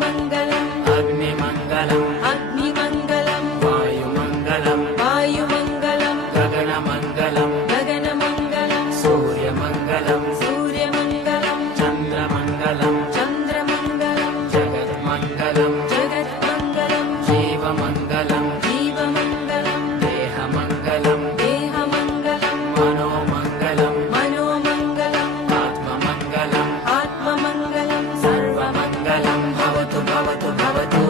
मेघमङ्गलम् अग्निमङ्गलम् अग्निमङ्गलम् वायुमङ्गलम् वायुमङ्गलम् गगनमङ्गलम् गगनमङ्गलम् सूर्यमङ्गलम् सूर्यमङ्गलम् चन्द्रमङ्गलम् चन्द्रमङ्गलम् जगन्मङ्गलम् जगन्मङ्गलम् जीवमङ्गलम् जीवमङ्गलम् देहमङ्गलम् देहमङ्गलम् मनोमङ्गलम् मनोमङ्गलम् आत्ममङ्गलम् आत्ममङ्गलम् सर्वमङ्गलम् भवतु भवतु भवतु